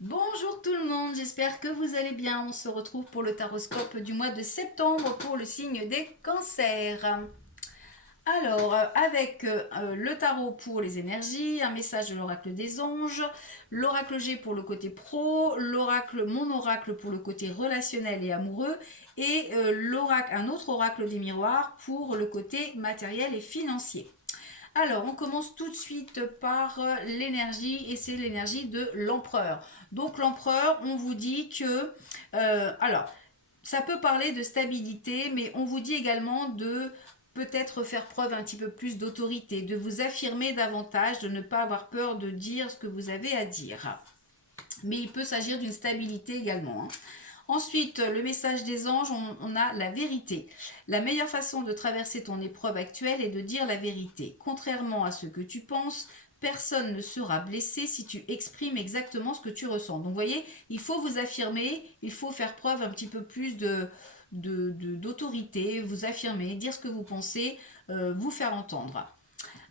Bonjour tout le monde, j'espère que vous allez bien. On se retrouve pour le taroscope du mois de septembre pour le signe des cancers. Alors, avec le tarot pour les énergies, un message de l'oracle des anges, l'oracle G pour le côté pro, mon oracle pour le côté relationnel et amoureux, et un autre oracle des miroirs pour le côté matériel et financier. Alors, on commence tout de suite par l'énergie et c'est l'énergie de l'empereur. Donc, l'empereur, on vous dit que... alors, ça peut parler de stabilité, mais on vous dit également de peut-être faire preuve un petit peu plus d'autorité, de vous affirmer davantage, de ne pas avoir peur de dire ce que vous avez à dire. Mais il peut s'agir d'une stabilité également, hein. Ensuite, le message des anges, on a la vérité. La meilleure façon de traverser ton épreuve actuelle est de dire la vérité. Contrairement à ce que tu penses, personne ne sera blessé si tu exprimes exactement ce que tu ressens. Donc, vous voyez, il faut vous affirmer, il faut faire preuve un petit peu plus d'autorité, vous affirmer, dire ce que vous pensez, vous faire entendre.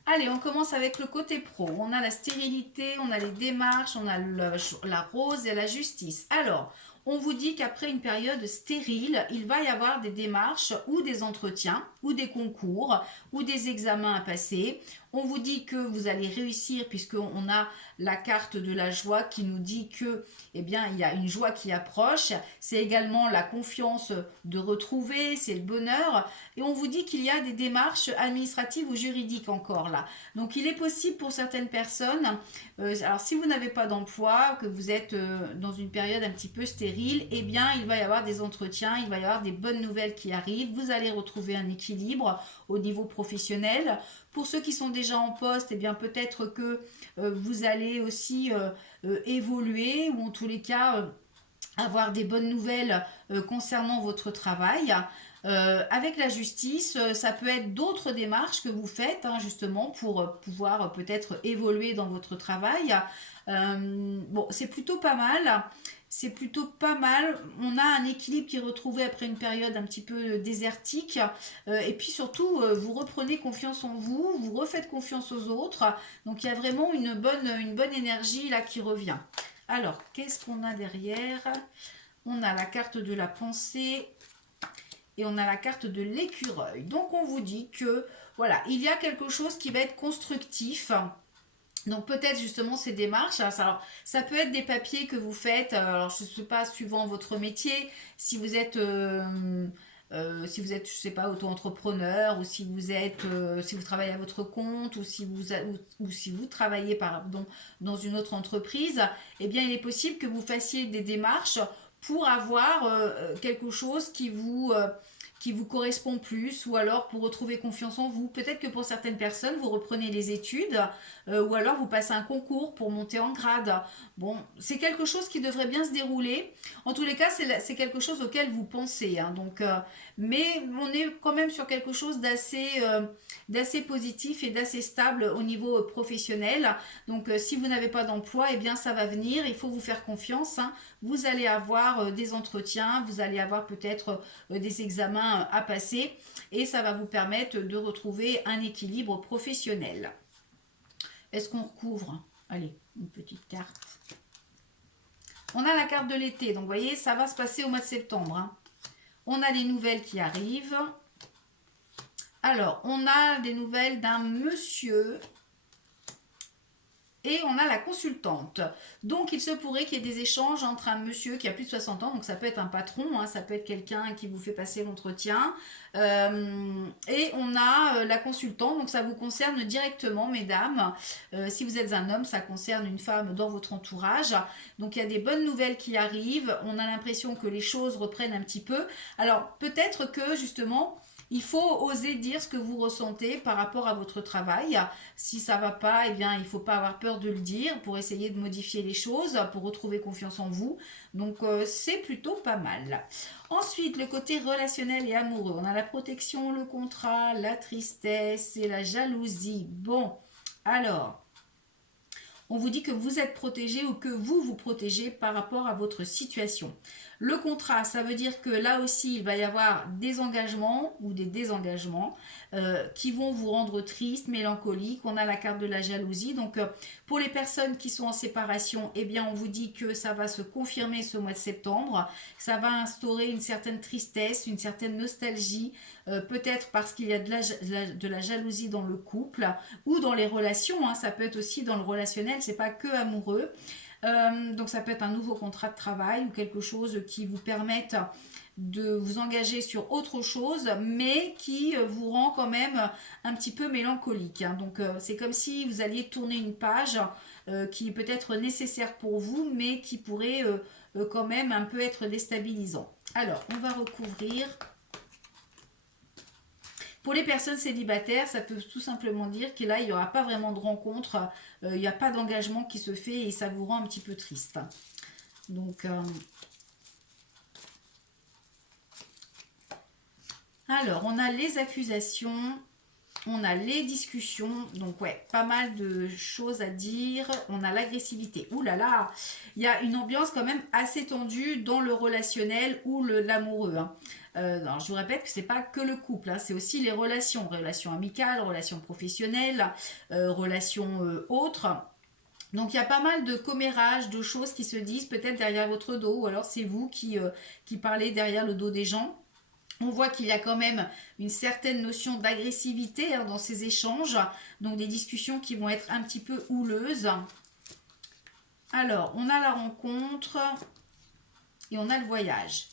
Allez, on commence avec le côté pro. On a la stérilité, on a les démarches, on a la rose et la justice. Alors, on vous dit qu'après une période stérile, il va y avoir des démarches ou des entretiens ou des concours ou des examens à passer. On vous dit que vous allez réussir puisqu'on a la carte de la joie qui nous dit que eh bien, il y a une joie qui approche. C'est également la confiance de retrouver, c'est le bonheur. Et on vous dit qu'il y a des démarches administratives ou juridiques encore là. Donc il est possible pour certaines personnes, alors si vous n'avez pas d'emploi, que vous êtes dans une période un petit peu stérile, eh bien il va y avoir des entretiens, il va y avoir des bonnes nouvelles qui arrivent, vous allez retrouver un équilibre au niveau professionnel. Pour ceux qui sont déjà en poste, eh bien peut-être que vous allez aussi évoluer ou en tous les cas avoir des bonnes nouvelles concernant votre travail. Avec la justice, ça peut être d'autres démarches que vous faites hein, justement pour pouvoir peut-être évoluer dans votre travail. Bon, c'est plutôt pas mal. C'est plutôt pas mal. On a un équilibre qui est retrouvé après une période un petit peu désertique. Et puis surtout, vous reprenez confiance en vous, vous refaites confiance aux autres. Donc il y a vraiment une bonne énergie là qui revient. Alors, qu'est-ce qu'on a derrière? On a la carte de la pensée et on a la carte de l'écureuil. Donc, on vous dit que, voilà, il y a quelque chose qui va être constructif. Donc peut-être justement ces démarches, alors, ça peut être des papiers que vous faites, alors je ne sais pas, suivant votre métier, si vous êtes, je sais pas, auto-entrepreneur, ou si vous travaillez à votre compte, ou si vous travaillez, pardon, dans une autre entreprise, eh bien, il est possible que vous fassiez des démarches pour avoir quelque chose qui vous correspond plus, ou alors pour retrouver confiance en vous. Peut-être que pour certaines personnes, vous reprenez les études, ou alors vous passez un concours pour monter en grade. Bon, c'est quelque chose qui devrait bien se dérouler. En tous les cas, c'est quelque chose auquel vous pensez, hein. Donc, mais on est quand même sur quelque chose d'assez positif et d'assez stable au niveau professionnel. Donc, si vous n'avez pas d'emploi, eh bien, ça va venir. Il faut vous faire confiance, hein. Vous allez avoir des entretiens, vous allez avoir peut-être des examens à passer et ça va vous permettre de retrouver un équilibre professionnel. Est-ce qu'on recouvre? Allez, une petite carte. On a la carte de l'été, donc vous voyez, ça va se passer au mois de septembre, hein. On a les nouvelles qui arrivent. Alors, on a des nouvelles d'un monsieur et on a la consultante. Donc il se pourrait qu'il y ait des échanges entre un monsieur qui a plus de 60 ans, donc ça peut être un patron, hein, ça peut être quelqu'un qui vous fait passer l'entretien. Et on a la consultante, donc ça vous concerne directement, mesdames. Si vous êtes un homme, ça concerne une femme dans votre entourage. Donc il y a des bonnes nouvelles qui arrivent, on a l'impression que les choses reprennent un petit peu. Alors peut-être que justement il faut oser dire ce que vous ressentez par rapport à votre travail. Si ça va pas, eh bien, il faut pas avoir peur de le dire pour essayer de modifier les choses, pour retrouver confiance en vous. Donc, c'est plutôt pas mal. Ensuite, le côté relationnel et amoureux. On a la protection, le contrat, la tristesse et la jalousie. Bon, alors, on vous dit que vous êtes protégé ou que vous vous protégez par rapport à votre situation. Le contrat, ça veut dire que là aussi, il va y avoir des engagements ou des désengagements qui vont vous rendre triste, mélancolique. On a la carte de la jalousie. Donc, pour les personnes qui sont en séparation, eh bien, on vous dit que ça va se confirmer ce mois de septembre. Ça va instaurer une certaine tristesse, une certaine nostalgie, peut-être parce qu'il y a de la jalousie dans le couple ou dans les relations. Hein. Ça peut être aussi dans le relationnel, c'est pas que amoureux. Donc ça peut être un nouveau contrat de travail ou quelque chose qui vous permette de vous engager sur autre chose, mais qui vous rend quand même un petit peu mélancolique. Hein. Donc c'est comme si vous alliez tourner une page qui est peut-être nécessaire pour vous, mais qui pourrait quand même un peu être déstabilisant. Alors, on va recouvrir. Pour les personnes célibataires, ça peut tout simplement dire que là, il n'y aura pas vraiment de rencontre, il n'y a pas d'engagement qui se fait et ça vous rend un petit peu triste. Donc, alors, on a les accusations, on a les discussions, donc ouais, pas mal de choses à dire. On a l'agressivité. Ouh là là, il y a une ambiance quand même assez tendue dans le relationnel ou l'amoureux. Hein. Alors, je vous répète que c'est pas que le couple, hein, c'est aussi les relations amicales, relations professionnelles, relations autres. Donc il y a pas mal de commérages, de choses qui se disent peut-être derrière votre dos, ou alors c'est vous qui parlez derrière le dos des gens. On voit qu'il y a quand même une certaine notion d'agressivité hein, dans ces échanges, donc des discussions qui vont être un petit peu houleuses. Alors, on a la rencontre et on a le voyage.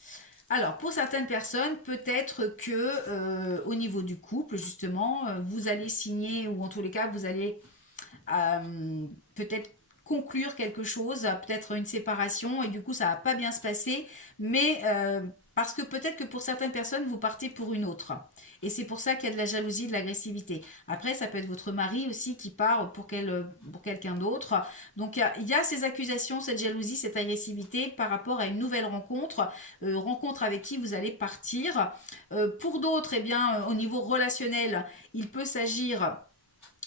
Alors, pour certaines personnes, peut-être que au niveau du couple, justement, vous allez signer, ou en tous les cas, vous allez peut-être conclure quelque chose, peut-être une séparation, et du coup, ça va pas bien se passer, mais parce que peut-être que pour certaines personnes, vous partez pour une autre. Et c'est pour ça qu'il y a de la jalousie, de l'agressivité. Après, ça peut être votre mari aussi qui part pour quelqu'un d'autre. Donc, il y a ces accusations, cette jalousie, cette agressivité par rapport à une nouvelle rencontre avec qui vous allez partir. Pour d'autres, eh bien, au niveau relationnel, il peut s'agir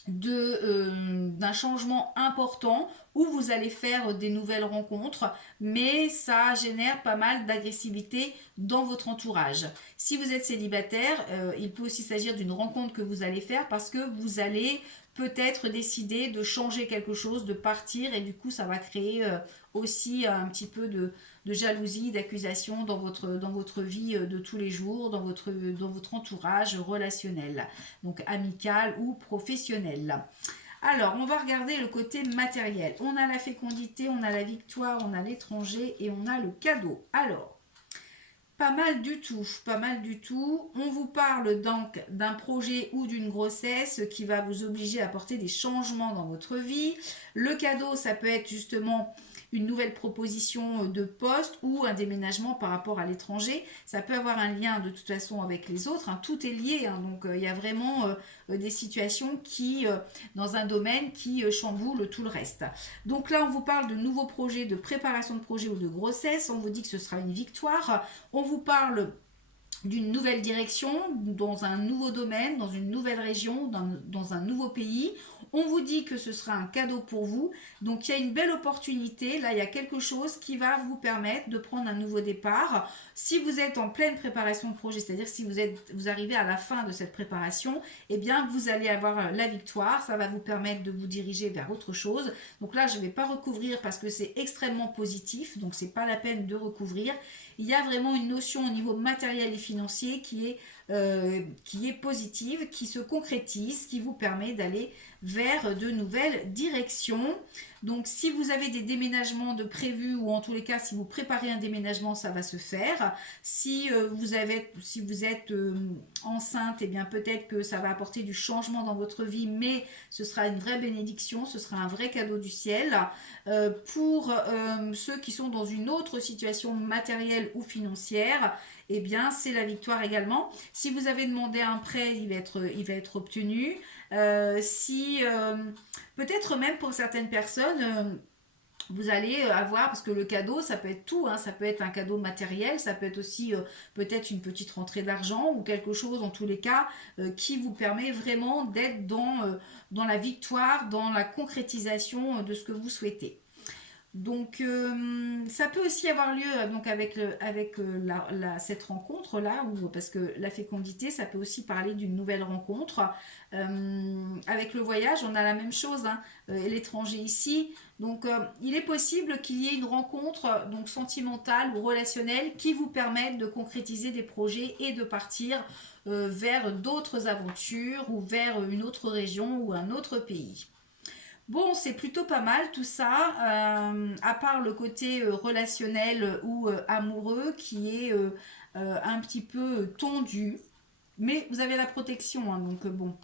d'un changement important où vous allez faire des nouvelles rencontres, mais ça génère pas mal d'agressivité dans votre entourage. Si vous êtes célibataire, il peut aussi s'agir d'une rencontre que vous allez faire parce que vous allez peut-être décider de changer quelque chose, de partir, et du coup ça va créer aussi un petit peu de jalousie, d'accusation dans votre vie de tous les jours, dans votre entourage relationnel, donc amical ou professionnel. Alors, on va regarder le côté matériel. On a la fécondité, on a la victoire, on a l'étranger et on a le cadeau. Alors, pas mal du tout, pas mal du tout. On vous parle donc d'un projet ou d'une grossesse qui va vous obliger à apporter des changements dans votre vie. Le cadeau, ça peut être justement une nouvelle proposition de poste ou un déménagement par rapport à l'étranger. Ça peut avoir un lien de toute façon avec les autres. Hein. Tout est lié. Hein. Donc, il y a vraiment des situations qui, dans un domaine, qui chamboulent tout le reste. Donc là, on vous parle de nouveaux projets, de préparation de projet ou de grossesse. On vous dit que ce sera une victoire. On vous parle d'une nouvelle direction, dans un nouveau domaine, dans une nouvelle région, dans un nouveau pays. On vous dit que ce sera un cadeau pour vous. Donc il y a une belle opportunité. Là, il y a quelque chose qui va vous permettre de prendre un nouveau départ. Si vous êtes en pleine préparation de projet, c'est-à-dire si vous arrivez à la fin de cette préparation, eh bien vous allez avoir la victoire. Ça va vous permettre de vous diriger vers autre chose. Donc là, je ne vais pas recouvrir parce que c'est extrêmement positif. Donc c'est pas la peine de recouvrir. Il y a vraiment une notion au niveau matériel et financier qui est positive, qui se concrétise, qui vous permet d'aller vers de nouvelles directions. Donc si vous avez des déménagements de prévus, ou en tous les cas si vous préparez un déménagement, ça va se faire. Si vous êtes enceinte, eh bien peut-être que ça va apporter du changement dans votre vie, mais ce sera une vraie bénédiction, ce sera un vrai cadeau du ciel. Pour ceux qui sont dans une autre situation matérielle ou financière, eh bien c'est la victoire également. Si vous avez demandé un prêt, il va être obtenu. Peut-être même pour certaines personnes, vous allez avoir, parce que le cadeau, ça peut être tout, hein, ça peut être un cadeau matériel, ça peut être aussi peut-être une petite rentrée d'argent ou quelque chose en tous les cas qui vous permet vraiment d'être dans la victoire, dans la concrétisation de ce que vous souhaitez. Donc, ça peut aussi avoir lieu donc avec cette rencontre-là, parce que la fécondité, ça peut aussi parler d'une nouvelle rencontre. Avec le voyage, on a la même chose, hein, et l'étranger ici. Donc, il est possible qu'il y ait une rencontre donc sentimentale ou relationnelle qui vous permette de concrétiser des projets et de partir vers d'autres aventures ou vers une autre région ou un autre pays. Bon, c'est plutôt pas mal tout ça, à part le côté relationnel ou amoureux qui est un petit peu tendu. Mais vous avez la protection, hein, donc bon,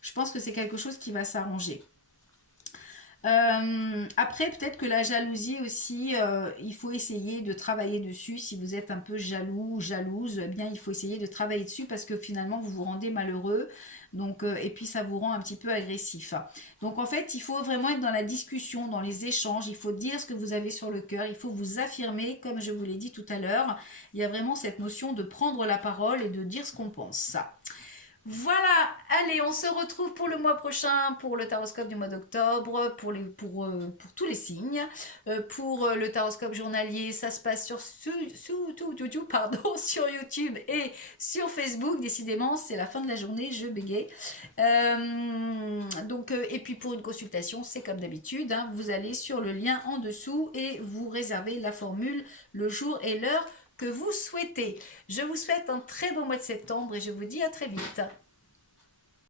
je pense que c'est quelque chose qui va s'arranger. Après, peut-être que la jalousie aussi, il faut essayer de travailler dessus. Si vous êtes un peu jaloux, jalouse, eh bien, il faut essayer de travailler dessus parce que finalement, vous vous rendez malheureux. Donc, et puis, ça vous rend un petit peu agressif. Donc, en fait, il faut vraiment être dans la discussion, dans les échanges. Il faut dire ce que vous avez sur le cœur. Il faut vous affirmer, comme je vous l'ai dit tout à l'heure. Il y a vraiment cette notion de prendre la parole et de dire ce qu'on pense. Voilà, allez, on se retrouve pour le mois prochain pour le taroscope du mois d'octobre, pour tous les signes. Pour le taroscope journalier, ça se passe sur YouTube et sur Facebook. Décidément, c'est la fin de la journée, je bégaye. Et puis pour une consultation, c'est comme d'habitude, hein, vous allez sur le lien en dessous et vous réservez la formule, le jour et l'heure que vous souhaitez. Je vous souhaite un très beau mois de septembre et je vous dis à très vite.